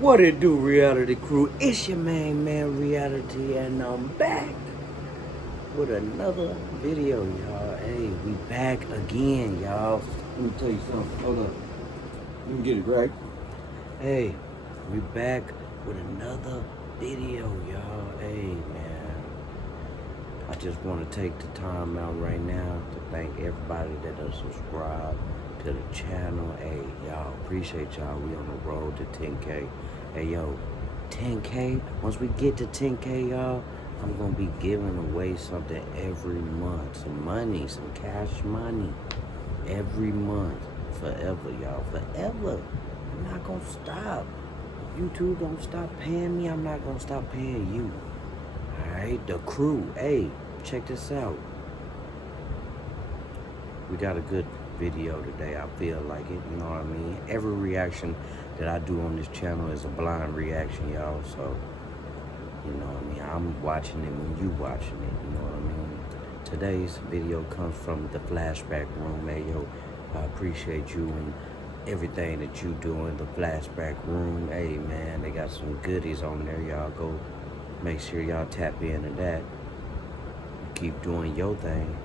What it do, reality crew? It's your main man, Reality, and I'm back with another video, y'all. Hey, we back again, y'all. Let me tell you something. Hold up. Let me get it right. Hey, we back with another video, y'all. Hey, man. I just want to take the time out right now to thank everybody that has subscribed to the channel. Hey, y'all, appreciate y'all. We on the road to 10K. Hey, yo, 10K. Once we get to 10K, y'all, I'm going to be giving away something every month. Some money, some cash money. Every month. Forever, y'all. Forever. I'm not going to stop. YouTube don't stop paying me. I'm not going to stop paying you. Alright, the crew. Hey, check this out. We got a good video today. I feel like it, you know what I mean? Every reaction that I do on this channel is a blind reaction, y'all. So, you know what I mean? I'm watching it when you watching it, you know what I mean? Today's video comes from the flashback room. Hey, yo, I appreciate you and everything that you doing. The flashback room. Hey, man, they got some goodies on there. Y'all go make sure y'all tap into that. Keep doing your thing.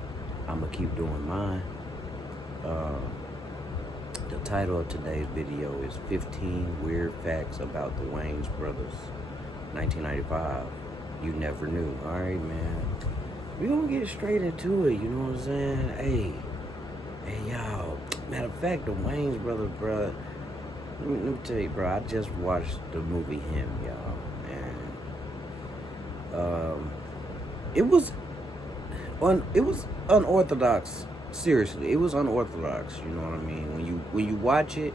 I'm gonna keep doing mine. The title of today's video is 15 Weird Facts About the Wayans Brothers, 1995. You never knew. All right, man. We gonna get straight into it, you know what I'm saying? Hey, y'all. Matter of fact, the Wayans Brothers, bro. Let me tell you, bro. I just watched the movie Him, y'all, and it was unorthodox. Seriously, it was unorthodox. You know what I mean? When you watch it,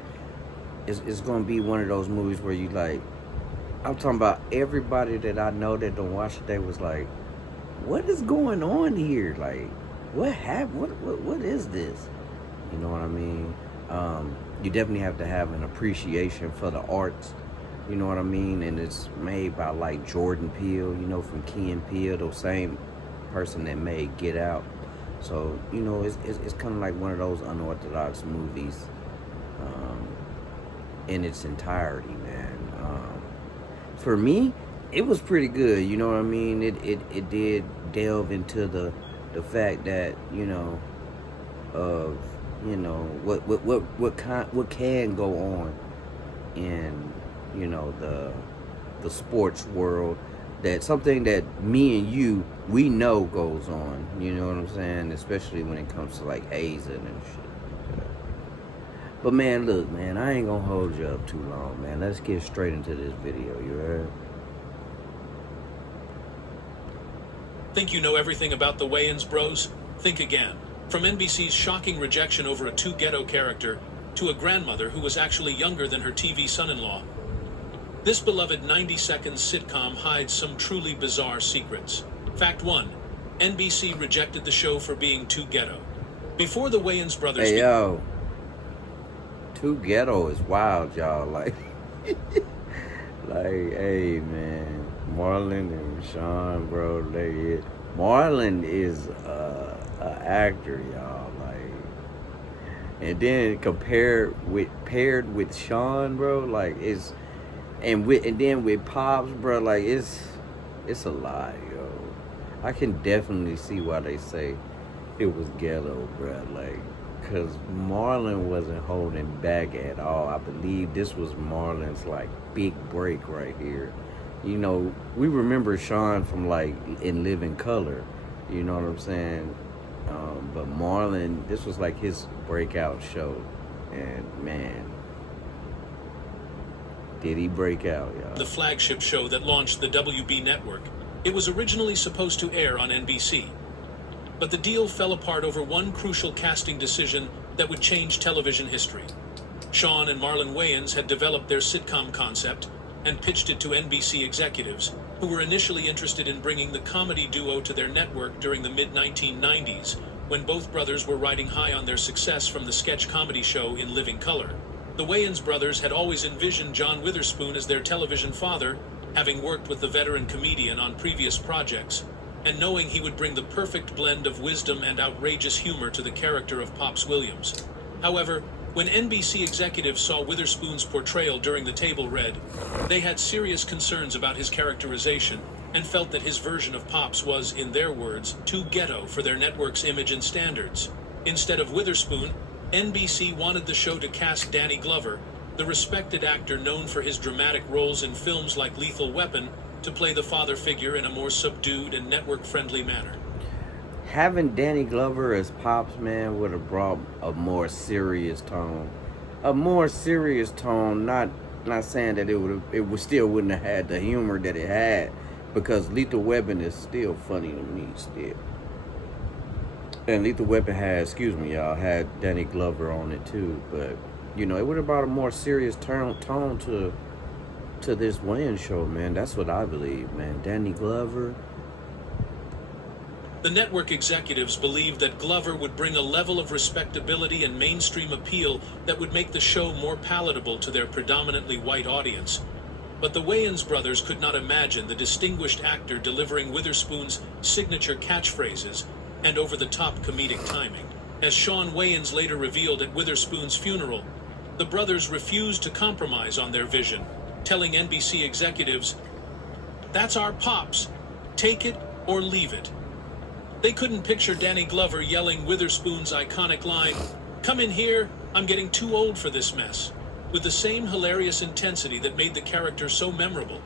it's gonna be one of those movies where you like. I'm talking about everybody that I know that don't watch it. They was like, "What is going on here? Like, what happened? What is this?" You know what I mean? You definitely have to have an appreciation for the arts. You know what I mean? And it's made by like Jordan Peele, you know, from Key and Peele, the same person that made Get Out. So, you know, it's kind of like one of those unorthodox movies in its entirety, man. For me, it was pretty good, you know what I mean? It did delve into the fact that, you know, of, you know, what can go on in, you know, the sports world, that something that me and you, we know goes on, you know what I'm saying? Especially when it comes to like hazing and shit. But man, look, man, I ain't gonna hold you up too long, man. Let's get straight into this video, you heard? Think you know everything about the Wayans bros? Think again. From NBC's shocking rejection over a too-ghetto character to a grandmother who was actually younger than her TV son-in-law, this beloved 90-second sitcom hides some truly bizarre secrets. Fact 1. NBC rejected the show for being too ghetto. Before the Wayans brothers... Hey, yo. Too ghetto is wild, y'all. Like, hey, man. Marlon and Sean, bro, Marlon is a actor, y'all. Like, and then paired with Sean, bro, like, it's... And then with Pops, bro, like it's a lie, yo. I can definitely see why they say it was ghetto, bro. Like, cause Marlon wasn't holding back at all. I believe this was Marlon's like big break right here. You know, we remember Sean from like In Living Color. You know what I'm saying? But Marlon, this was like his breakout show, and man. Did he break out, y'all? The flagship show that launched the WB network. It was originally supposed to air on NBC. But the deal fell apart over one crucial casting decision that would change television history. Sean and Marlon Wayans had developed their sitcom concept and pitched it to NBC executives, who were initially interested in bringing the comedy duo to their network during the mid-1990s, when both brothers were riding high on their success from the sketch comedy show In Living Color. The Wayans brothers had always envisioned John Witherspoon as their television father, having worked with the veteran comedian on previous projects, and knowing he would bring the perfect blend of wisdom and outrageous humor to the character of Pops Williams. However, When NBC executives saw Witherspoon's portrayal during the table read, they had serious concerns about his characterization and felt that his version of Pops was, in their words, too ghetto for their network's image and standards. Instead of Witherspoon, NBC wanted the show to cast Danny Glover, the respected actor known for his dramatic roles in films like Lethal Weapon, to play the father figure in a more subdued and network-friendly manner. Having Danny Glover as Pops, man, would have brought a more serious tone. A more serious tone, not saying that it still wouldn't have had the humor that it had, because Lethal Weapon is still funny to me still. And Lethal Weapon had Danny Glover on it too, but you know, it would have brought a more serious tone to this Wayans show, man. That's what I believe, man. Danny Glover. The network executives believed that Glover would bring a level of respectability and mainstream appeal that would make the show more palatable to their predominantly white audience. But the Wayans brothers could not imagine the distinguished actor delivering Witherspoon's signature catchphrases and over-the-top comedic timing. As Sean Wayans later revealed at Witherspoon's funeral, the brothers refused to compromise on their vision, telling NBC executives, "That's our Pops. Take it or leave it." They couldn't picture Danny Glover yelling Witherspoon's iconic line, "Come in here, I'm getting too old for this mess," with the same hilarious intensity that made the character so memorable.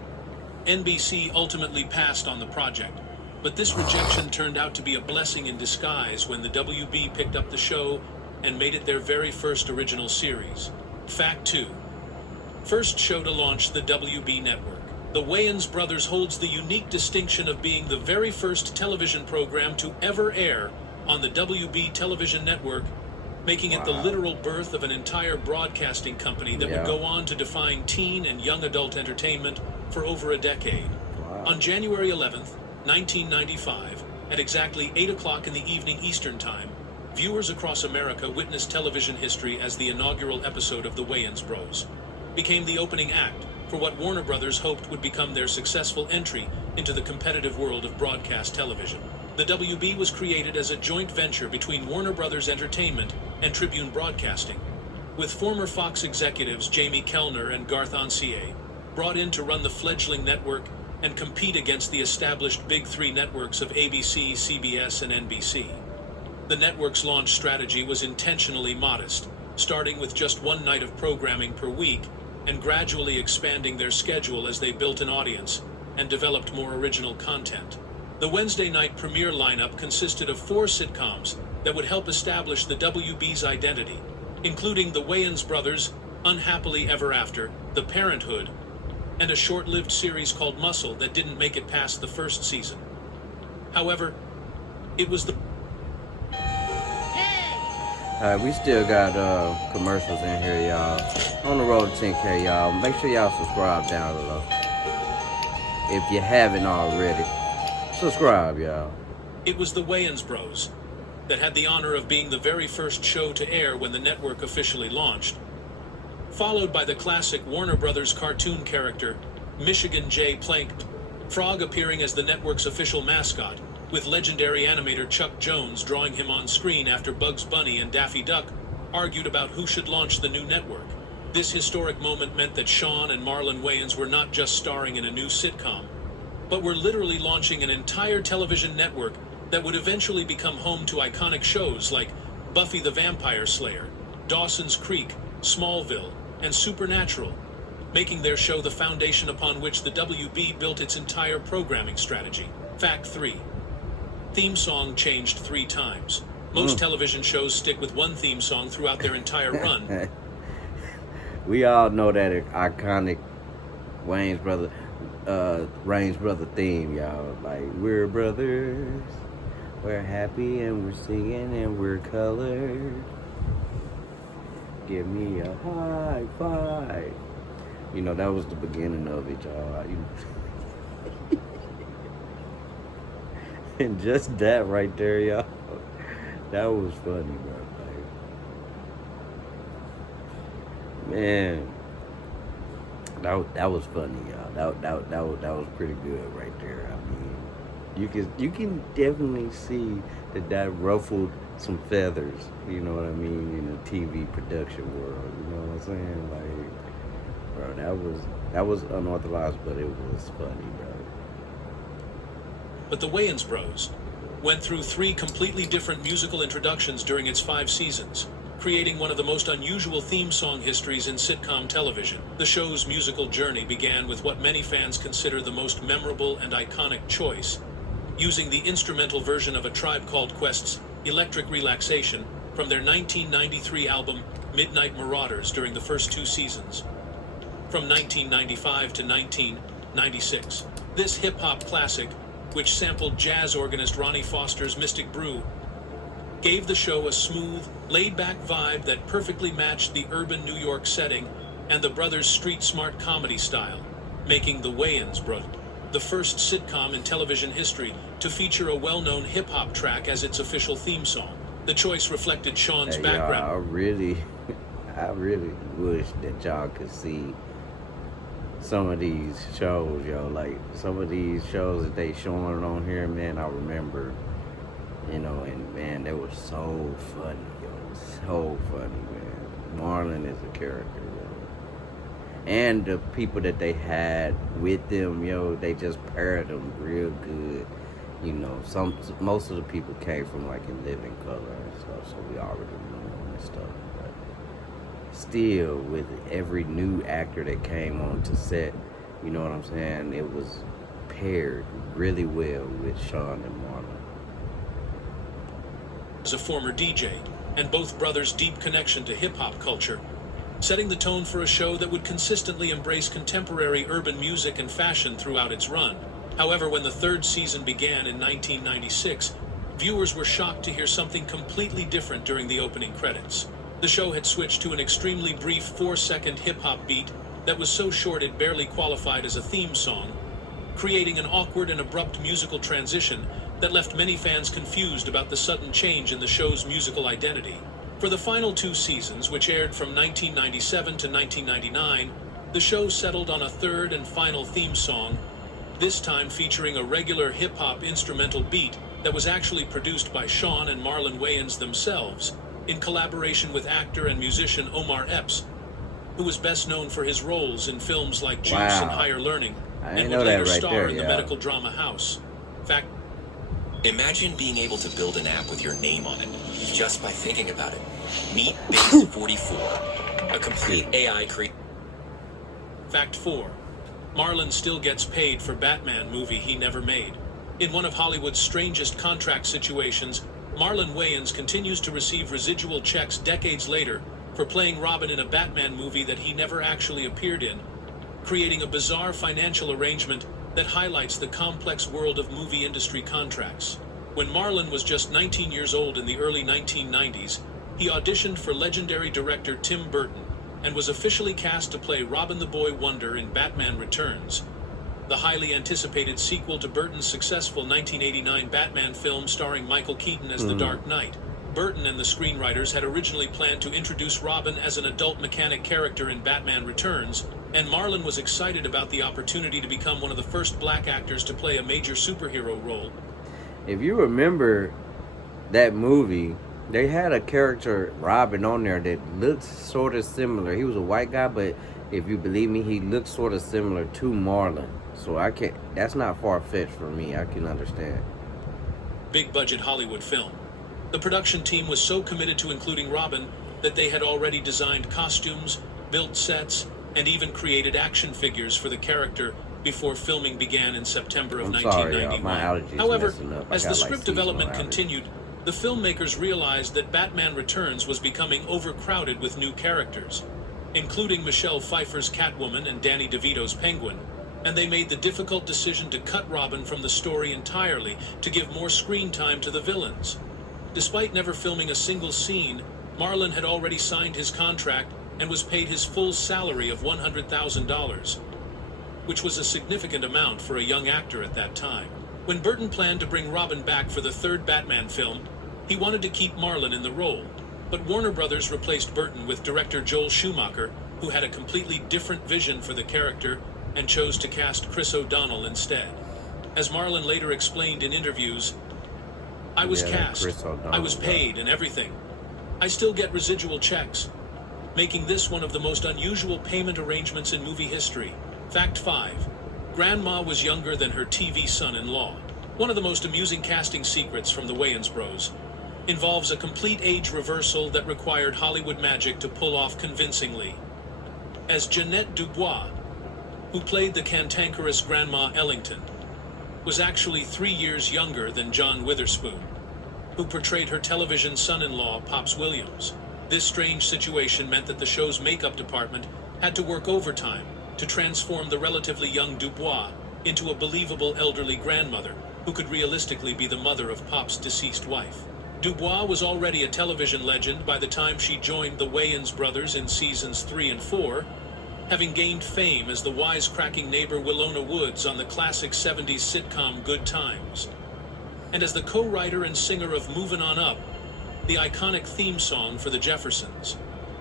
NBC ultimately passed on the project, but this rejection turned out to be a blessing in disguise when the WB picked up the show and made it their very first original series. Fact 2. First show to launch the WB network. The Wayans brothers holds the unique distinction of being the very first television program to ever air on the WB television network, making it the literal birth of an entire broadcasting company that would go on to define teen and young adult entertainment for over a decade. On January 11th, 1995, at exactly 8 o'clock in the evening Eastern Time, viewers across America witnessed television history as the inaugural episode of The Wayans Bros. Became the opening act for what Warner Brothers hoped would become their successful entry into the competitive world of broadcast television. The WB was created as a joint venture between Warner Brothers Entertainment and Tribune Broadcasting, with former Fox executives Jamie Kellner and Garth Ancier brought in to run the fledgling network and compete against the established Big Three networks of ABC, CBS, and NBC. The network's launch strategy was intentionally modest, starting with just one night of programming per week and gradually expanding their schedule as they built an audience and developed more original content. The Wednesday night premiere lineup consisted of 4 sitcoms that would help establish the WB's identity, including The Wayans Brothers, Unhappily Ever After, The Parenthood, and a short-lived series called Muscle that didn't make it past the first season. However, it was the We still got commercials in here, y'all. On the road to 10K, y'all. Make sure y'all subscribe down below. If you haven't already, subscribe, y'all. It was the Wayans Bros. That had the honor of being the very first show to air when the network officially launched, followed by the classic Warner Brothers cartoon character, Michigan J. Plank Frog, appearing as the network's official mascot, with legendary animator Chuck Jones drawing him on screen after Bugs Bunny and Daffy Duck argued about who should launch the new network. This historic moment meant that Sean and Marlon Wayans were not just starring in a new sitcom, but were literally launching an entire television network that would eventually become home to iconic shows like Buffy the Vampire Slayer, Dawson's Creek, Smallville, and Supernatural, making their show the foundation upon which the WB built its entire programming strategy. Fact 3. Theme song changed 3 times. Most television shows stick with one theme song throughout their entire run. We all know that iconic Wayans brother theme, y'all. Like, we're brothers, we're happy and we're singing and we're colored. Give me a high five. You know, that was the beginning of it, y'all. And just that right there, y'all. That was funny, bro. Like, man, that was funny, y'all. That was pretty good right there. I mean, you can definitely see that ruffled some feathers. You know what I mean, in the TV production world. You know what I'm saying? Like, bro, that was unauthorized, but it was funny, bro. But the Wayans Bros went through 3 completely different musical introductions during its 5 seasons, creating one of the most unusual theme song histories in sitcom television. The show's musical journey began with what many fans consider the most memorable and iconic choice, using the instrumental version of A Tribe Called Quest's Electric Relaxation from their 1993 album Midnight Marauders during the first 2 seasons. From 1995 to 1996, this hip-hop classic, which sampled jazz organist Ronnie Foster's Mystic Brew, gave the show a smooth, laid-back vibe that perfectly matched the urban New York setting and the brothers' street-smart comedy style, making the Wayans Bros the first sitcom in television history to feature a well-known hip-hop track as its official theme song. The choice reflected Sean's background. I really wish that y'all could see some of these shows, yo. Like, some of these shows that they showing on here, man, I remember, you know, and man, they were so funny, yo. So funny, man. Marlon is a character, yo. And the people that they had with them, yo, they just paired them real good. You know, most of the people came from like in living color and stuff, so we already knew them and stuff. But still, with every new actor that came on to set, you know what I'm saying, it was paired really well with Sean and Marlon. As a former DJ, and both brothers' deep connection to hip-hop culture, setting the tone for a show that would consistently embrace contemporary urban music and fashion throughout its run. However, when the 3rd season began in 1996, viewers were shocked to hear something completely different during the opening credits. The show had switched to an extremely brief 4-second hip-hop beat that was so short it barely qualified as a theme song, creating an awkward and abrupt musical transition that left many fans confused about the sudden change in the show's musical identity. For the final 2 seasons, which aired from 1997 to 1999, the show settled on a 3rd and final theme song, this time featuring a regular hip-hop instrumental beat that was actually produced by Sean and Marlon Wayans themselves, in collaboration with actor and musician Omar Epps, who was best known for his roles in films like Juice and Higher Learning, and would later star in the medical drama House. Imagine being able to build an app with your name on it, just by thinking about it. Meet Base 44, a complete AI creator. Fact 4. Marlon still gets paid for Batman movie he never made. In one of Hollywood's strangest contract situations, Marlon Wayans continues to receive residual checks decades later for playing Robin in a Batman movie that he never actually appeared in, creating a bizarre financial arrangement that highlights the complex world of movie industry contracts. When Marlon was just 19 years old in the early 1990s, he auditioned for legendary director Tim Burton and was officially cast to play Robin the Boy Wonder in Batman Returns, the highly anticipated sequel to Burton's successful 1989 Batman film starring Michael Keaton as the Dark Knight. Burton and the screenwriters had originally planned to introduce Robin as an adult mechanic character in Batman Returns, and Marlon was excited about the opportunity to become one of the first black actors to play a major superhero role. If you remember that movie, they had a character, Robin, on there that looks sort of similar. He was a white guy, but if you believe me, he looks sort of similar to Marlon. So that's not far-fetched for me. I can understand. Big budget Hollywood film. The production team was so committed to including Robin that they had already designed costumes, built sets, and even created action figures for the character before filming began in September of 1991. However, as the script development continued, the filmmakers realized that Batman Returns was becoming overcrowded with new characters, including Michelle Pfeiffer's Catwoman and Danny DeVito's Penguin, and they made the difficult decision to cut Robin from the story entirely to give more screen time to the villains. Despite never filming a single scene, Marlon had already signed his contract and was paid his full salary of $100,000, which was a significant amount for a young actor at that time. When Burton planned to bring Robin back for the 3rd Batman film, he wanted to keep Marlon in the role, but Warner Brothers replaced Burton with director Joel Schumacher, who had a completely different vision for the character and chose to cast Chris O'Donnell instead. As Marlon later explained in interviews, I was Yeah, that cast, Chris O'Donnell I was guy. paid and everything. I still get residual checks, making this one of the most unusual payment arrangements in movie history. Fact 5. Grandma was younger than her TV son-in-law. One of the most amusing casting secrets from the Wayans bros involves a complete age reversal that required Hollywood magic to pull off convincingly. As Jeanette Dubois, who played the cantankerous Grandma Ellington, was actually 3 years younger than John Witherspoon, who portrayed her television son-in-law, Pops Williams. This strange situation meant that the show's makeup department had to work overtime to transform the relatively young Dubois into a believable elderly grandmother who could realistically be the mother of Pop's deceased wife. Dubois was already a television legend by the time she joined the Wayans brothers in seasons 3 and 4, having gained fame as the wisecracking neighbor Willona Woods on the classic 70s sitcom Good Times, and as the co-writer and singer of Movin' On Up, the iconic theme song for the Jeffersons.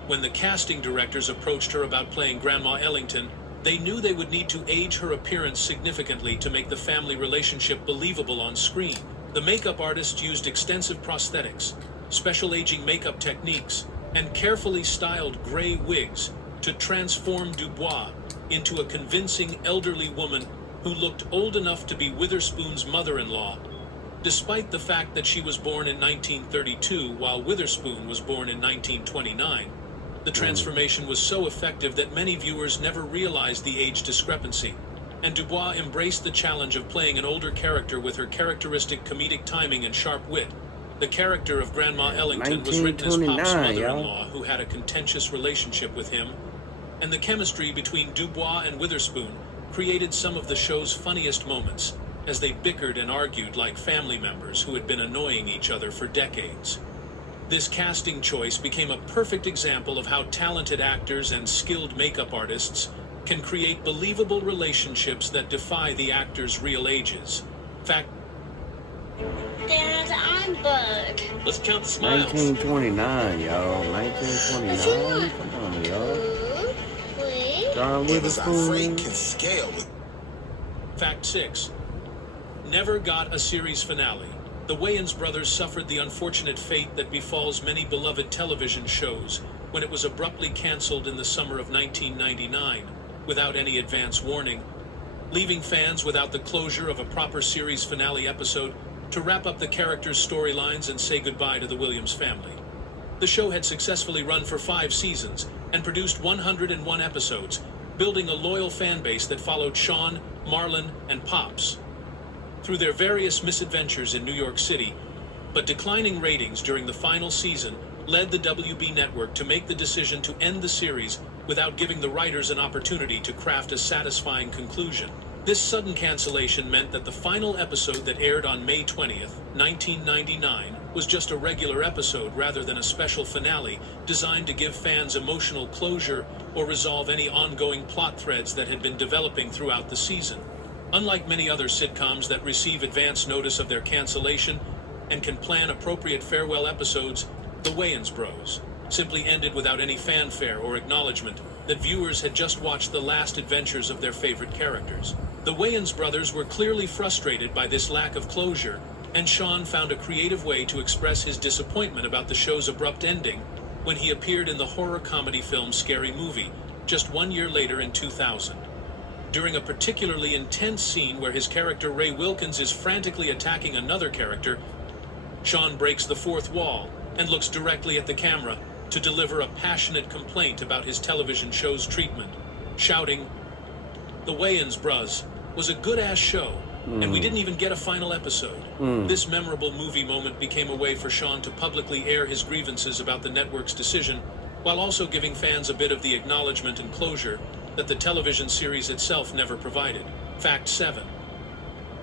When the casting directors approached her about playing Grandma Ellington, they knew they would need to age her appearance significantly to make the family relationship believable on screen. The makeup artist used extensive prosthetics, special aging makeup techniques, and carefully styled gray wigs to transform Dubois into a convincing elderly woman who looked old enough to be Witherspoon's mother-in-law, despite the fact that she was born in 1932 while Witherspoon was born in 1929. The transformation was so effective that many viewers never realized the age discrepancy, and Dubois embraced the challenge of playing an older character with her characteristic comedic timing and sharp wit. The character of Grandma Ellington was written as Pop's 1929, mother-in-law, who had a contentious relationship with him, and the chemistry between Dubois and Witherspoon created some of the show's funniest moments, as they bickered and argued like family members who had been annoying each other for decades. This casting choice became a perfect example of how talented actors and skilled makeup artists can create believable relationships that defy the actors' real ages. Fact. Dad, I'm Bug. Let's count the smiles. 1929, y'all. 1929. Come on, y'all. Wait. John It was our Witherspoon. Frank can scale with. Fact 6. Never got a series finale. The Wayans brothers suffered the unfortunate fate that befalls many beloved television shows when it was abruptly canceled in the summer of 1999 without any advance warning, leaving fans without the closure of a proper series finale episode to wrap up the characters' storylines and say goodbye to the Williams family. The show had successfully run for 5 seasons and produced 101 episodes, building a loyal fan base that followed Sean, Marlon, and Pops through their various misadventures in New York City, but declining ratings during the final season led the WB network to make the decision to end the series without giving the writers an opportunity to craft a satisfying conclusion. This sudden cancellation meant that the final episode that aired on May 20th, 1999, was just a regular episode rather than a special finale designed to give fans emotional closure or resolve any ongoing plot threads that had been developing throughout the season. Unlike many other sitcoms that receive advance notice of their cancellation and can plan appropriate farewell episodes, the Wayans Bros simply ended without any fanfare or acknowledgement that viewers had just watched the last adventures of their favorite characters. The Wayans brothers were clearly frustrated by this lack of closure, and Sean found a creative way to express his disappointment about the show's abrupt ending when he appeared in the horror comedy film Scary Movie just 1 year later in 2000. During a particularly intense scene where his character Ray Wilkins is frantically attacking another character, Sean breaks the fourth wall and looks directly at the camera to deliver a passionate complaint about his television show's treatment, shouting, "The Wayans Bros was a good-ass show, and we didn't even get a final episode." This memorable movie moment became a way for Sean to publicly air his grievances about the network's decision, while also giving fans a bit of the acknowledgement and closure that the television series itself never provided. Fact 7.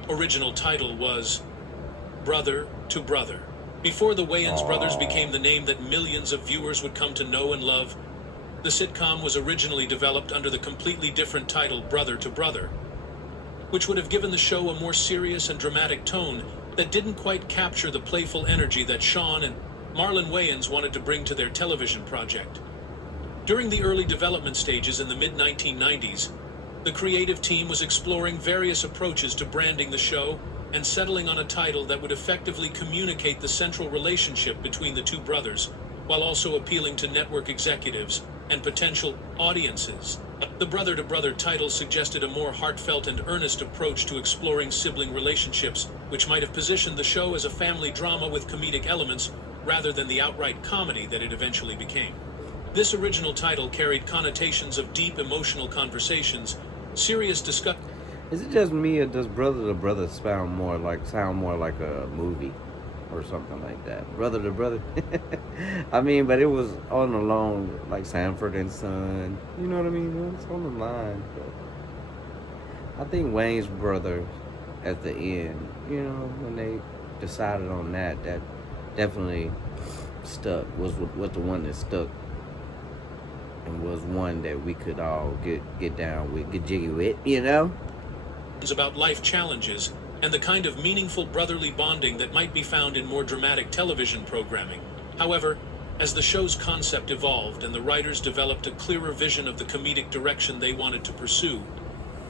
Original title was Brother to Brother. Before the Wayans brothers became the name that millions of viewers would come to know and love, the sitcom was originally developed under the completely different title Brother to Brother, which would have given the show a more serious and dramatic tone that didn't quite capture the playful energy that Sean and Marlon Wayans wanted to bring to their television project. During the early development stages in the mid-1990s, The creative team was exploring various approaches to branding the show and settling on a title that would effectively communicate the central relationship between the two brothers, while also appealing to network executives and potential audiences. The brother-to-brother title suggested a more heartfelt and earnest approach to exploring sibling relationships, which might have positioned the show as a family drama with comedic elements rather than the outright comedy that it eventually became. This original title carried connotations of deep emotional conversations, serious discussion. Is it just me, or does Brother to Brother sound more like a movie or something like that? Brother to Brother. I mean, but it was on along like Sanford and Son. You know what I mean? It's on the line. But I think Wayne's brother at the end, you know, when they decided on that definitely stuck. Was the one that stuck, and was one that we could all get down with, get jiggy with, you know? About life challenges and the kind of meaningful brotherly bonding that might be found in more dramatic television programming. However, as the show's concept evolved and the writers developed a clearer vision of the comedic direction they wanted to pursue,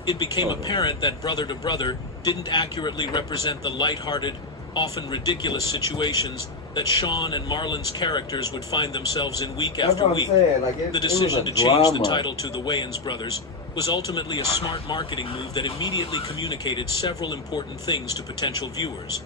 it became apparent that Brother to Brother didn't accurately represent the lighthearted, often ridiculous situations that Sean and Marlon's characters would find themselves in week after week. The decision to change the title to The Wayans Brothers was ultimately a smart marketing move that immediately communicated several important things to potential viewers.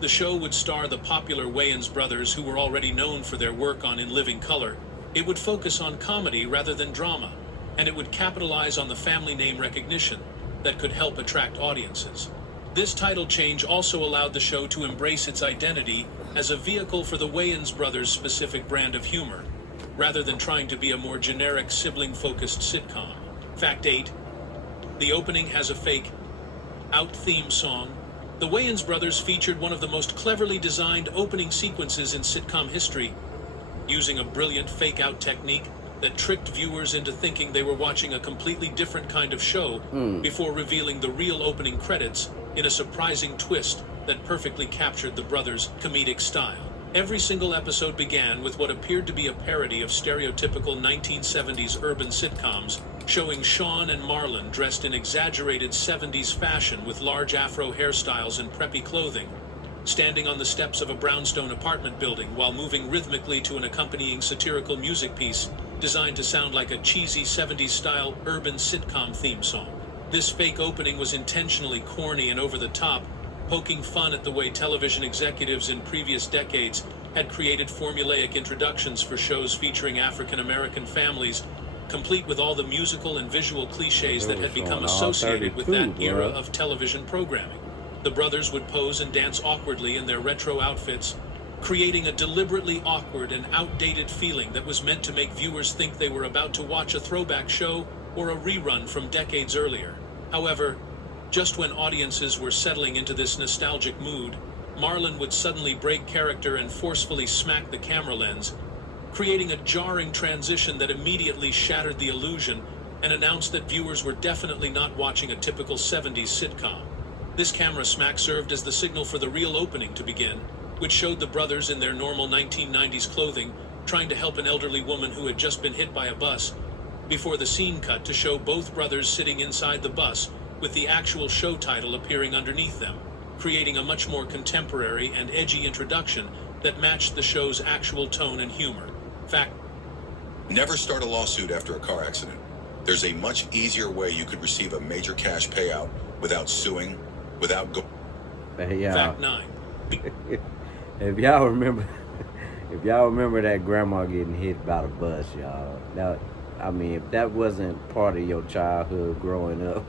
The show would star the popular Wayans brothers, who were already known for their work on In Living Color. It would focus on comedy rather than drama, and it would capitalize on the family name recognition that could help attract audiences. This title change also allowed the show to embrace its identity as a vehicle for the Wayans brothers' specific brand of humor, rather than trying to be a more generic sibling-focused sitcom. Fact 8. The opening has a fake out theme song. The Wayans brothers featured one of the most cleverly designed opening sequences in sitcom history, using a brilliant fake-out technique that tricked viewers into thinking they were watching a completely different kind of show before revealing the real opening credits in a surprising twist that perfectly captured the brothers' comedic style. Every single episode began with what appeared to be a parody of stereotypical 1970s urban sitcoms, showing Sean and Marlon dressed in exaggerated 70s fashion with large afro hairstyles and preppy clothing, standing on the steps of a brownstone apartment building while moving rhythmically to an accompanying satirical music piece designed to sound like a cheesy 70s-style urban sitcom theme song. This fake opening was intentionally corny and over the top, poking fun at the way television executives in previous decades had created formulaic introductions for shows featuring African-American families, complete with all the musical and visual cliches that had become associated with that era of television programming. The brothers would pose and dance awkwardly in their retro outfits, creating a deliberately awkward and outdated feeling that was meant to make viewers think they were about to watch a throwback show or a rerun from decades earlier. However, just when audiences were settling into this nostalgic mood, Marlon would suddenly break character and forcefully smack the camera lens, creating a jarring transition that immediately shattered the illusion and announced that viewers were definitely not watching a typical 70s sitcom. This camera smack served as the signal for the real opening to begin, which showed the brothers in their normal 1990s clothing trying to help an elderly woman who had just been hit by a bus, before the scene cut to show both brothers sitting inside the bus with the actual show title appearing underneath them, creating a much more contemporary and edgy introduction that matched the show's actual tone and humor. Fact: never start a lawsuit after a car accident. There's a much easier way you could receive a major cash payout without suing, without Fact 9. If y'all remember that grandma getting hit by the bus, y'all, if that wasn't part of your childhood growing up,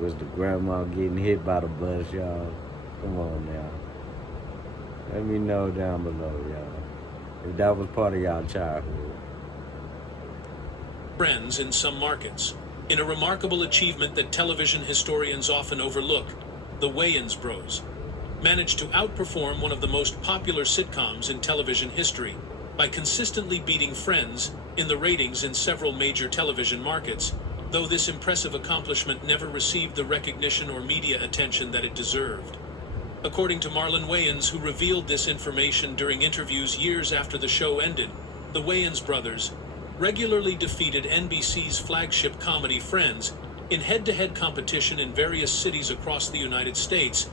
was the grandma getting hit by the bus, y'all. Come on now. Let me know down below, y'all, if that was part of y'all childhood. Trends in some markets. In a remarkable achievement that television historians often overlook, the Wayans Bros managed to outperform one of the most popular sitcoms in television history by consistently beating Friends in the ratings in several major television markets, though this impressive accomplishment never received the recognition or media attention that it deserved. According to Marlon Wayans, who revealed this information during interviews years after the show ended, the Wayans brothers regularly defeated NBC's flagship comedy Friends in head-to-head competition in various cities across the United States,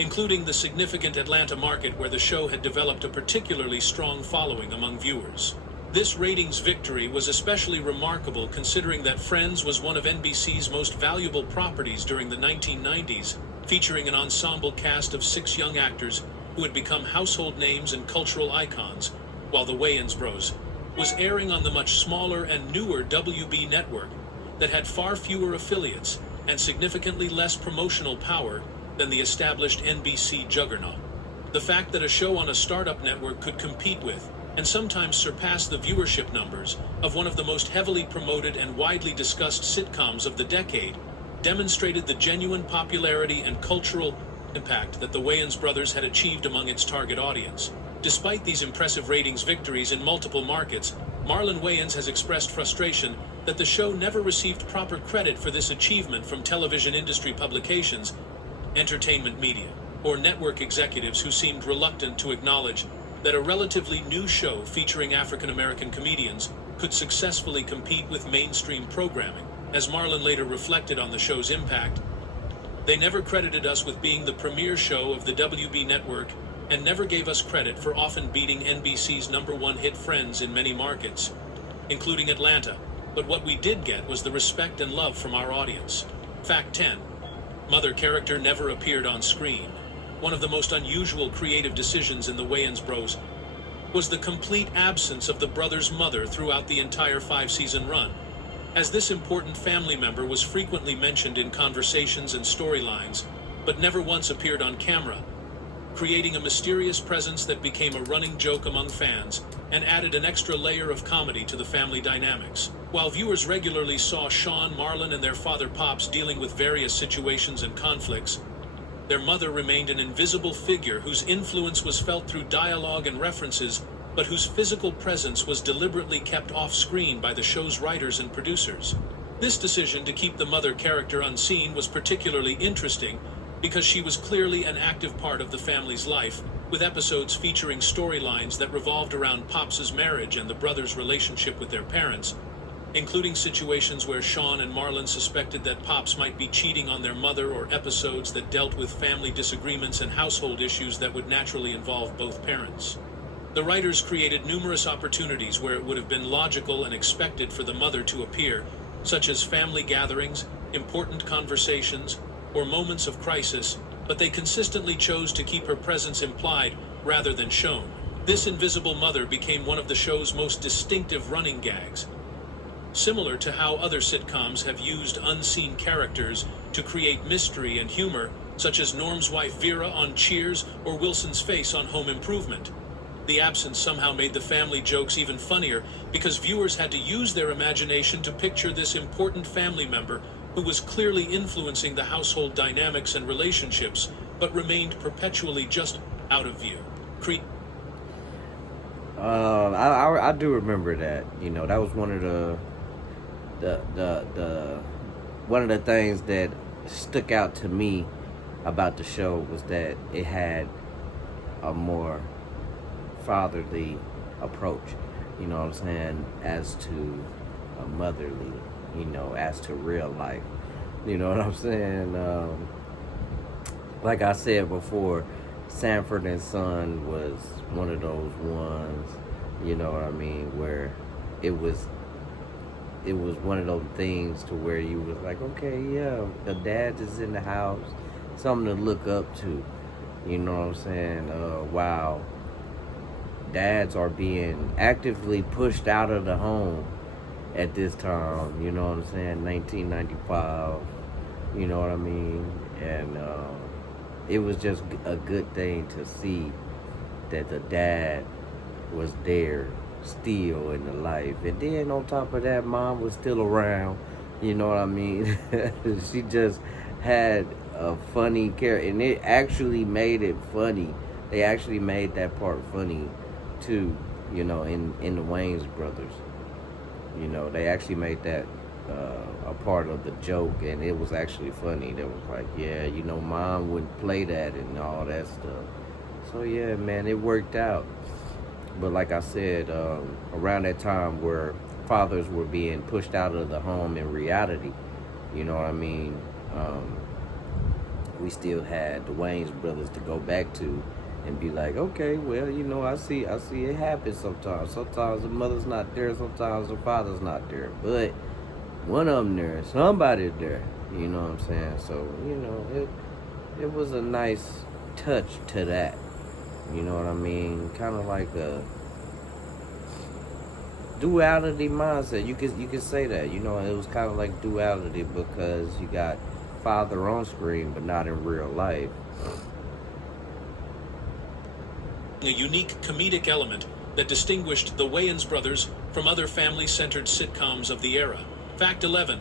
including the significant Atlanta market where the show had developed a particularly strong following among viewers. This ratings victory was especially remarkable considering that Friends was one of NBC's most valuable properties during the 1990s, featuring an ensemble cast of 6 young actors who had become household names and cultural icons, while the Wayans Bros was airing on the much smaller and newer WB network that had far fewer affiliates and significantly less promotional power than the established NBC juggernaut. The fact that a show on a startup network could compete with and sometimes surpass the viewership numbers of one of the most heavily promoted and widely discussed sitcoms of the decade demonstrated the genuine popularity and cultural impact that the Wayans brothers had achieved among its target audience. Despite these impressive ratings victories in multiple markets, Marlon Wayans has expressed frustration that the show never received proper credit for this achievement from television industry publications, entertainment media, or network executives who seemed reluctant to acknowledge that a relatively new show featuring African-American comedians could successfully compete with mainstream programming. As Marlon later reflected on the show's impact, "They never credited us with being the premier show of the WB network and never gave us credit for often beating NBC's #1 hit Friends in many markets, including Atlanta, but what we did get was the respect and love from our audience." Fact 10. Mother character never appeared on screen. One of the most unusual creative decisions in the Wayans Bros was the complete absence of the brothers' mother throughout the entire 5-season run, as this important family member was frequently mentioned in conversations and storylines, but never once appeared on camera, creating a mysterious presence that became a running joke among fans and added an extra layer of comedy to the family dynamics. While viewers regularly saw Sean, Marlon, and their father Pops dealing with various situations and conflicts, their mother remained an invisible figure whose influence was felt through dialogue and references, but whose physical presence was deliberately kept off-screen by the show's writers and producers. This decision to keep the mother character unseen was particularly interesting because she was clearly an active part of the family's life, with episodes featuring storylines that revolved around Pops' marriage and the brothers' relationship with their parents, including situations where Sean and Marlon suspected that Pops might be cheating on their mother, or episodes that dealt with family disagreements and household issues that would naturally involve both parents. The writers created numerous opportunities where it would have been logical and expected for the mother to appear, such as family gatherings, important conversations, or moments of crisis, but they consistently chose to keep her presence implied rather than shown. This invisible mother became one of the show's most distinctive running gags, similar to how other sitcoms have used unseen characters to create mystery and humor, such as Norm's wife Vera on Cheers or Wilson's face on Home Improvement. The absence somehow made the family jokes even funnier because viewers had to use their imagination to picture this important family member who was clearly influencing the household dynamics and relationships, but remained perpetually just out of view. I do remember that. You know, that was one of the things that stuck out to me about the show was that it had a more fatherly approach, you know what I'm saying, as to a motherly, you know, as to real life, you know what I'm saying. Like I said before, Sanford and Son was one of those ones, you know what I mean, where it was one of those things to where you was like, okay, yeah, the dad is in the house, something to look up to, you know what I'm saying. Wow, dads are being actively pushed out of the home at this time, you know what I'm saying, 1995, you know what I mean, and it was just a good thing to see that the dad was there still in the life, and then on top of that, mom was still around, you know what I mean. She just had a funny character, and it actually made it funny. They actually made that part funny too, you know, in the Wayans brothers. You know, they actually made that a part of the joke, and it was actually funny. They was like, yeah, you know, mom wouldn't play that and all that stuff. So yeah, man, it worked out. But like I said, around that time where fathers were being pushed out of the home in reality. You know what I mean? We still had the Wayans brothers to go back to and be like, okay, well, you know, I see it happen sometimes. Sometimes the mother's not there, sometimes the father's not there, but one of them there, somebody there. You know what I'm saying? So, you know, it was a nice touch to that. You know what I mean? Kind of like a duality mindset. You could say that. You know, it was kind of like duality because you got father on screen, but not in real life. A unique comedic element that distinguished the Wayans brothers from other family-centered sitcoms of the era. Fact 11.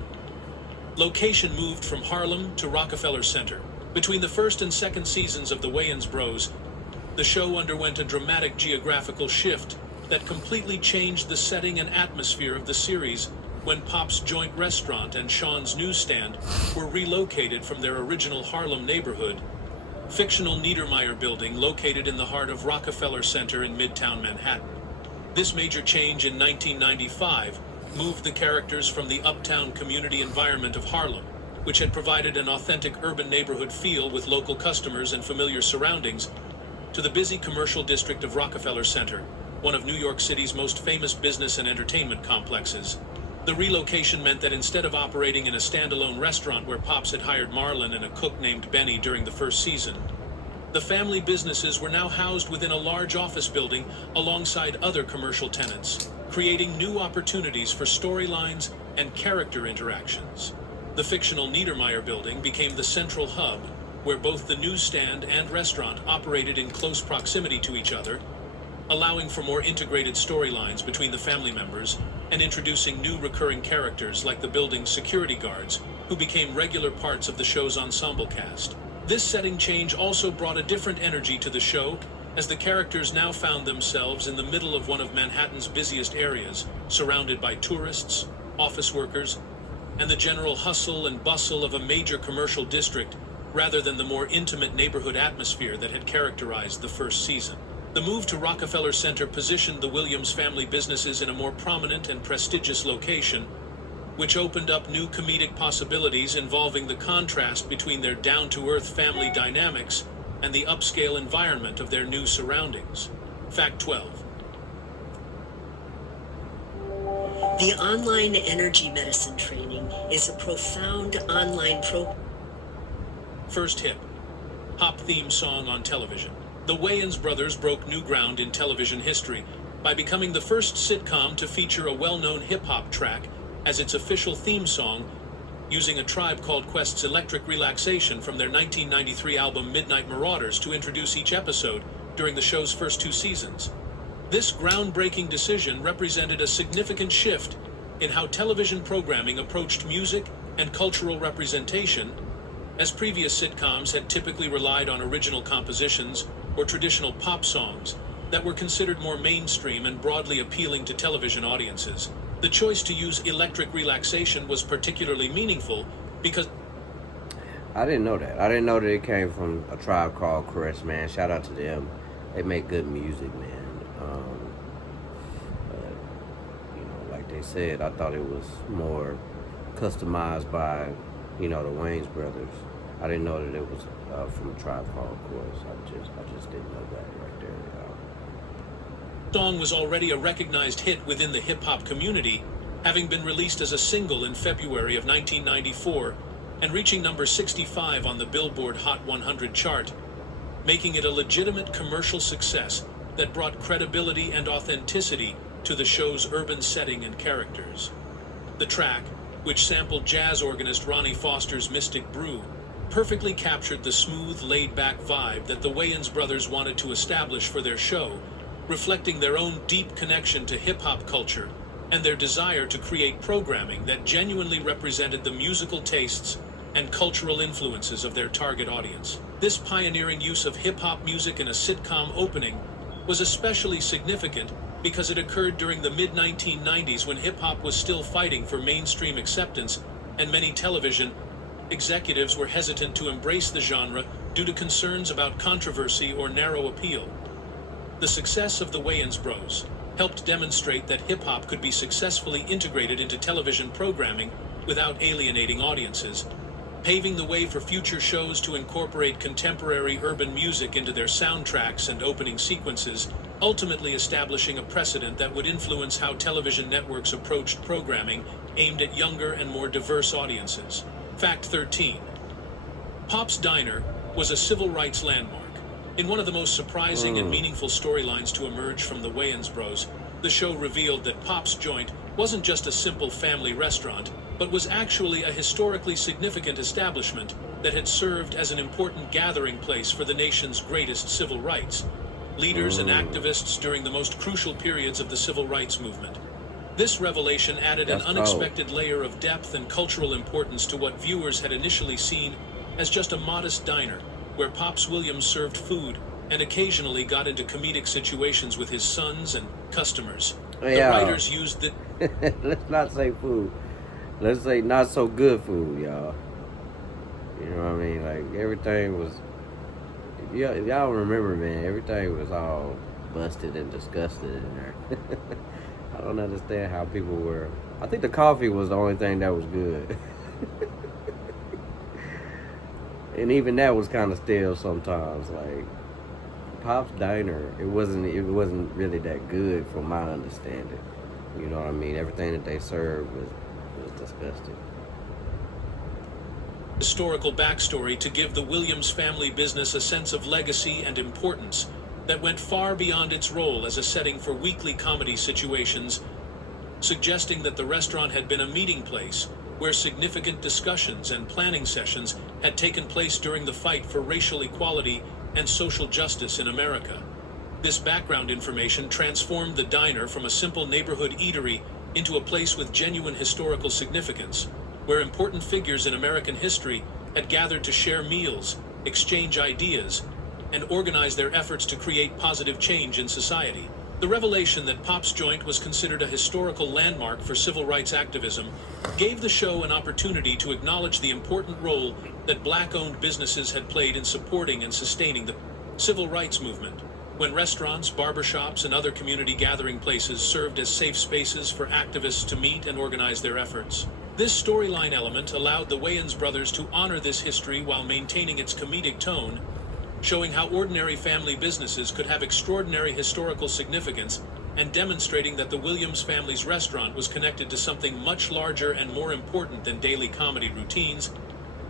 Location moved from Harlem to Rockefeller Center. Between the first and second seasons of the Wayans Bros, the show underwent a dramatic geographical shift that completely changed the setting and atmosphere of the series when Pop's joint restaurant and Sean's newsstand were relocated from their original Harlem neighborhood, fictional Niedermeyer building located in the heart of Rockefeller Center in Midtown Manhattan. This major change in 1995 moved the characters from the uptown community environment of Harlem, which had provided an authentic urban neighborhood feel with local customers and familiar surroundings, to the busy commercial district of Rockefeller Center, one of New York City's most famous business and entertainment complexes. The relocation meant that instead of operating in a standalone restaurant where Pops had hired Marlon and a cook named Benny during the first season, the family businesses were now housed within a large office building alongside other commercial tenants, creating new opportunities for storylines and character interactions. The fictional Niedermeyer building became the central hub, where both the newsstand and restaurant operated in close proximity to each other, allowing for more integrated storylines between the family members and introducing new recurring characters like the building's security guards, who became regular parts of the show's ensemble cast. This setting change also brought a different energy to the show, as the characters now found themselves in the middle of one of Manhattan's busiest areas, surrounded by tourists, office workers, and the general hustle and bustle of a major commercial district, rather than the more intimate neighborhood atmosphere that had characterized the first season. The move to Rockefeller Center positioned the Williams family businesses in a more prominent and prestigious location, which opened up new comedic possibilities involving the contrast between their down-to-earth family dynamics and the upscale environment of their new surroundings. Fact 12. The online energy medicine training is a profound online program. First hit. Hop theme song on television. The Wayans brothers broke new ground in television history by becoming the first sitcom to feature a well-known hip-hop track as its official theme song, using A Tribe Called Quest's Electric Relaxation from their 1993 album Midnight Marauders to introduce each episode during the show's first 2 seasons. This groundbreaking decision represented a significant shift in how television programming approached music and cultural representation, as previous sitcoms had typically relied on original compositions or traditional pop songs that were considered more mainstream and broadly appealing to television audiences. The choice to use Electric Relaxation was particularly meaningful because... I didn't know that. I didn't know that it came from A Tribe Called Quest, man. Shout out to them. They make good music, man. You know, like they said, I thought it was more customized by, you know, the Wayans brothers. I didn't know that it was from A Tribe Called Quest. I just didn't know that right there, y'all. The song was already a recognized hit within the hip-hop community, having been released as a single in February of 1994 and reaching number 65 on the Billboard Hot 100 chart, making it a legitimate commercial success that brought credibility and authenticity to the show's urban setting and characters. The track, which sampled jazz organist Ronnie Foster's Mystic Brew, perfectly captured the smooth, laid-back vibe that the Wayans brothers wanted to establish for their show, reflecting their own deep connection to hip-hop culture and their desire to create programming that genuinely represented the musical tastes and cultural influences of their target audience. This pioneering use of hip-hop music in a sitcom opening was especially significant because it occurred during the mid-1990s when hip-hop was still fighting for mainstream acceptance, and many television executives were hesitant to embrace the genre due to concerns about controversy or narrow appeal. The success of the Wayans Bros helped demonstrate that hip-hop could be successfully integrated into television programming without alienating audiences, paving the way for future shows to incorporate contemporary urban music into their soundtracks and opening sequences, ultimately establishing a precedent that would influence how television networks approached programming aimed at younger and more diverse audiences. Fact 13. Pop's Diner was a civil rights landmark. In one of the most surprising and meaningful storylines to emerge from the Wayans Bros, the show revealed that Pop's Joint wasn't just a simple family restaurant, but was actually a historically significant establishment that had served as an important gathering place for the nation's greatest civil rights leaders and activists during the most crucial periods of the civil rights movement. This revelation added an unexpected layer of depth and cultural importance to what viewers had initially seen as just a modest diner, where Pops Williams served food and occasionally got into comedic situations with his sons and customers. The writers used the... Let's not say food. Let's say not so good food, y'all. You know what I mean? Like, everything was... If y'all remember, man, everything was all busted and disgusted in there. I don't understand how people were... I think the coffee was the only thing that was good. And even that was kind of stale sometimes. Like, Pop's Diner, it wasn't really that good from my understanding. You know what I mean? Everything that they served was disgusting. Historical backstory to give the Williams family business a sense of legacy and importance that went far beyond its role as a setting for weekly comedy situations, suggesting that the restaurant had been a meeting place where significant discussions and planning sessions had taken place during the fight for racial equality and social justice in America. This background information transformed the diner from a simple neighborhood eatery into a place with genuine historical significance, where important figures in American history had gathered to share meals, exchange ideas, and organize their efforts to create positive change in society. The revelation that Pop's Joint was considered a historical landmark for civil rights activism gave the show an opportunity to acknowledge the important role that black-owned businesses had played in supporting and sustaining the civil rights movement. When restaurants, barbershops, and other community gathering places served as safe spaces for activists to meet and organize their efforts. This storyline element allowed the Wayans brothers to honor this history while maintaining its comedic tone, showing how ordinary family businesses could have extraordinary historical significance and demonstrating that the Williams family's restaurant was connected to something much larger and more important than daily comedy routines,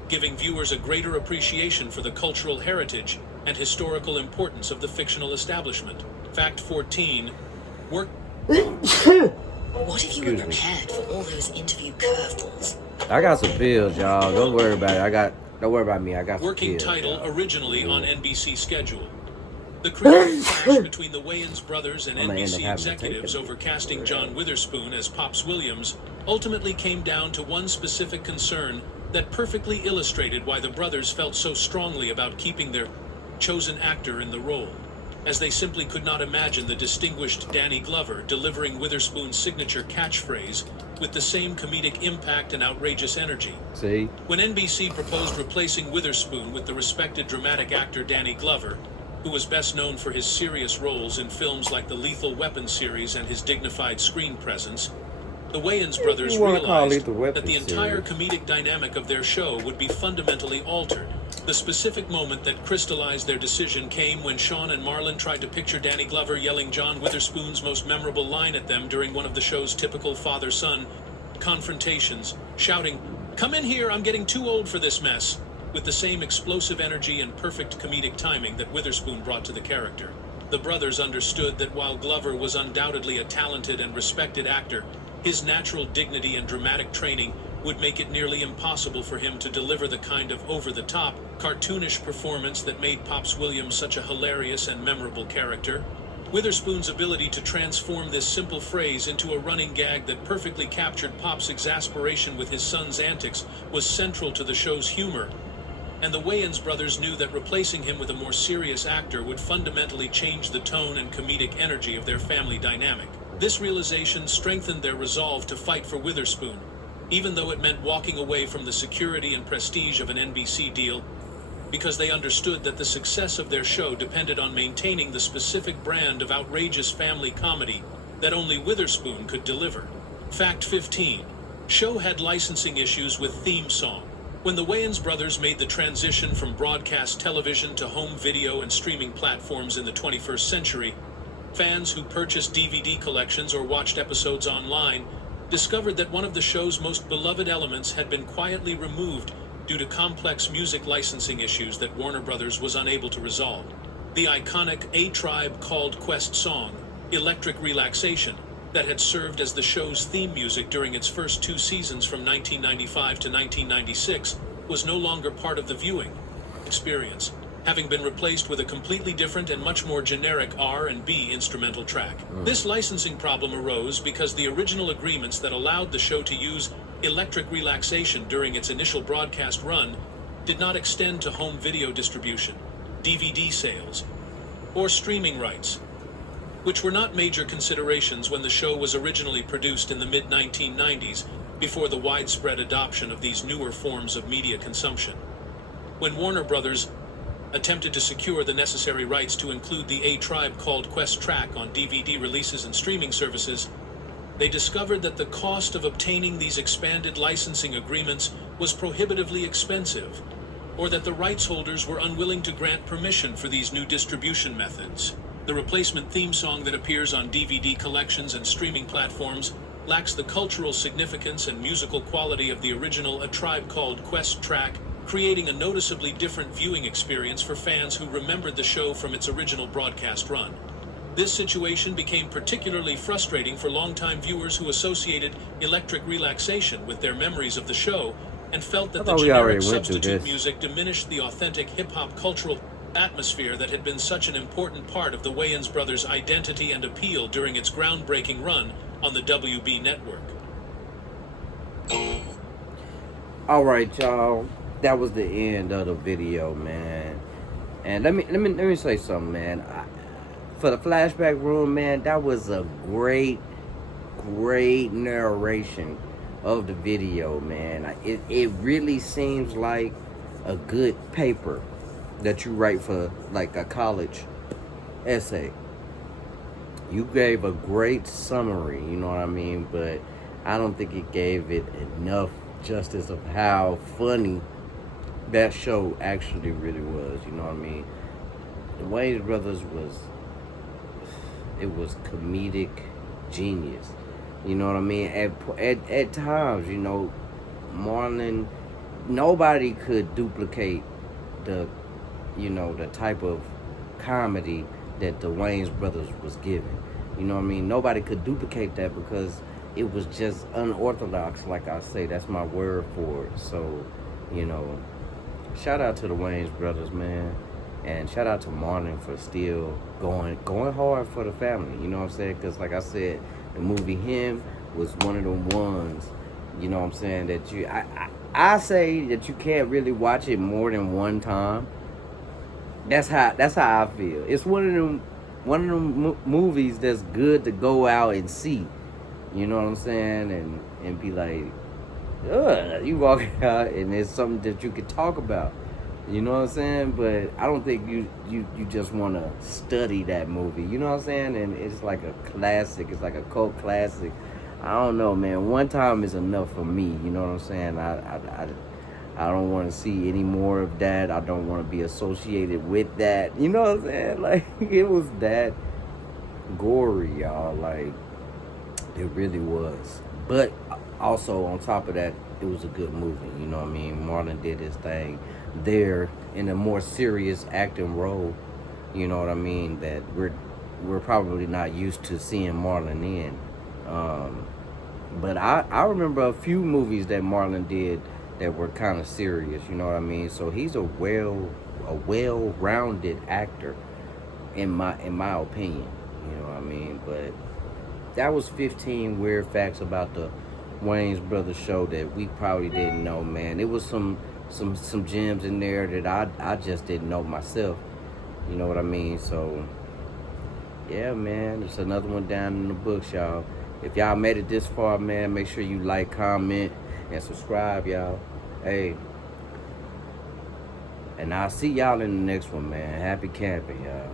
giving viewers a greater appreciation for the cultural heritage and historical importance of the fictional establishment. Fact 14. What if you were prepared for all those interview curveballs? I got some pills, y'all. Don't worry about it. Don't worry about me. I got some Working pills, title y'all. originally on NBC schedule. The creative clash between the Wayans brothers and NBC executives over casting John Witherspoon as Pops Williams ultimately came down to one specific concern that perfectly illustrated why the brothers felt so strongly about keeping their chosen actor in the role, as they simply could not imagine the distinguished Danny Glover delivering Witherspoon's signature catchphrase with the same comedic impact and outrageous energy. See? When NBC proposed replacing Witherspoon with the respected dramatic actor Danny Glover, who was best known for his serious roles in films like the Lethal Weapon series and his dignified screen presence, the Wayans brothers realized that the entire comedic dynamic of their show would be fundamentally altered. The specific moment that crystallized their decision came when Sean and Marlon tried to picture Danny Glover yelling John Witherspoon's most memorable line at them during one of the show's typical father-son confrontations, shouting, "Come in here, I'm getting too old for this mess," with the same explosive energy and perfect comedic timing that Witherspoon brought to the character. The brothers understood that while Glover was undoubtedly a talented and respected actor, his natural dignity and dramatic training would make it nearly impossible for him to deliver the kind of over-the-top, cartoonish performance that made Pops Williams such a hilarious and memorable character. Witherspoon's ability to transform this simple phrase into a running gag that perfectly captured Pop's exasperation with his son's antics was central to the show's humor, and the Wayans brothers knew that replacing him with a more serious actor would fundamentally change the tone and comedic energy of their family dynamic. This realization strengthened their resolve to fight for Witherspoon, even though it meant walking away from the security and prestige of an NBC deal, because they understood that the success of their show depended on maintaining the specific brand of outrageous family comedy that only Witherspoon could deliver. Fact 15. Show had licensing issues with theme song. When the Wayans brothers made the transition from broadcast television to home video and streaming platforms in the 21st century, fans who purchased DVD collections or watched episodes online discovered that one of the show's most beloved elements had been quietly removed due to complex music licensing issues that Warner Brothers was unable to resolve. The iconic A Tribe Called Quest song, Electric Relaxation, that had served as the show's theme music during its first 2 seasons from 1995 to 1996, was no longer part of the viewing experience, having been replaced with a completely different and much more generic R&B instrumental track. This licensing problem arose because the original agreements that allowed the show to use Electric Relaxation during its initial broadcast run did not extend to home video distribution, DVD sales, or streaming rights, which were not major considerations when the show was originally produced in the mid-1990s, before the widespread adoption of these newer forms of media consumption. When Warner Brothers attempted to secure the necessary rights to include the A Tribe Called Quest track on DVD releases and streaming services, they discovered that the cost of obtaining these expanded licensing agreements was prohibitively expensive, or that the rights holders were unwilling to grant permission for these new distribution methods. The replacement theme song that appears on DVD collections and streaming platforms lacks the cultural significance and musical quality of the original A Tribe Called Quest track, creating a noticeably different viewing experience for fans who remembered the show from its original broadcast run. This situation became particularly frustrating for longtime viewers who associated Electric Relaxation with their memories of the show and felt that the generic substitute music diminished the authentic hip-hop cultural atmosphere that had been such an important part of the Wayans brothers' identity and appeal during its groundbreaking run on the WB network. All right, y'all. That was the end of the video, man. And let me say something, man. For the flashback room, man, that was a great narration of the video, man. It really seems like a good paper that you write for like a college essay. You gave a great summary, you know what I mean? But I don't think it gave it enough justice of how funny that show actually really was, you know what I mean? The Wayans brothers was comedic genius, you know what I mean? At times, you know, Marlon, nobody could duplicate the type of comedy that the Wayans brothers was giving. You know what I mean? Nobody could duplicate that because it was just unorthodox, like I say. That's my word for it. So, you know, shout out to the Wayans brothers, man. And shout out to Marlon for still going hard for the family. You know what I'm saying? Because like I said, the movie Him was one of them ones, you know what I'm saying, that I say that you can't really watch it more than one time. That's how I feel. It's one of them movies that's good to go out and see. You know what I'm saying? And be like, ugh, you walk out and it's something that you could talk about. You know what I'm saying? But I don't think you just want to study that movie. You know what I'm saying? And it's like a classic. It's like a cult classic. I don't know, man. One time is enough for me. You know what I'm saying? I don't want to see any more of that. I don't want to be associated with that. You know what I'm saying? Like, it was that gory, y'all. Like, it really was. But also, on top of that, it was a good movie. You know what I mean? Marlon did his thing there in a more serious acting role. You know what I mean? That we're probably not used to seeing Marlon in. But I remember a few movies that Marlon did that were kind of serious, you know what I mean? So he's a well-rounded actor in my opinion, you know what I mean? But that was 15 weird facts about the Wayans Brothers show that we probably didn't know, man. It was some gems in there that I just didn't know myself, you know what I mean? So yeah, man, it's another one down in the books, y'all. If y'all made it this far, man, make sure you like, comment, and subscribe, y'all. Hey, and I'll see y'all in the next one, man. Happy camping, y'all.